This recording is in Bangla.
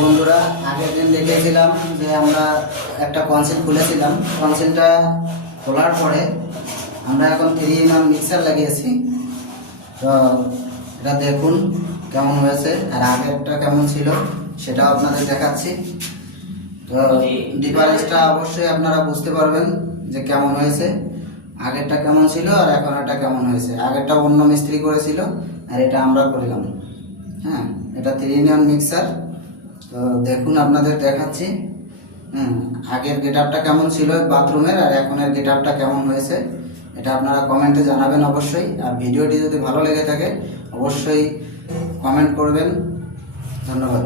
বন্ধুরা, আগের দিন দেখেছিলাম যে আমরা একটা কনসিল খুলেছিলাম। কনসিলটা খোলার পরে আমরা এখন 3-in-1 মিক্সার লাগিয়েছি। তো এটা দেখুন কেমন হয়েছে, আর আগেরটা কেমন ছিল সেটাও আপনাদের দেখাচ্ছি। তো ডিফারেন্সটা অবশ্যই আপনারা বুঝতে পারবেন যে কেমন হয়েছে, আগেরটা কেমন ছিল আর এখন এটা কেমন হয়েছে। আগেরটা অন্য মিস্ত্রি করেছিল আর এটা আমরা করলাম। হ্যাঁ, এটা 3-in-1 মিক্সার। তো দেখুন আপনাদের দেখাচ্ছি। আগের গেটআপটা কেমন ছিল বাথরুমের আর এখনের গেটআপটা কেমন হয়েছে এটা আপনারা কমেন্টে জানাবেন অবশ্যই। আর ভিডিওটি যদি ভালো লেগে থাকে অবশ্যই কমেন্ট করবেন। ধন্যবাদ।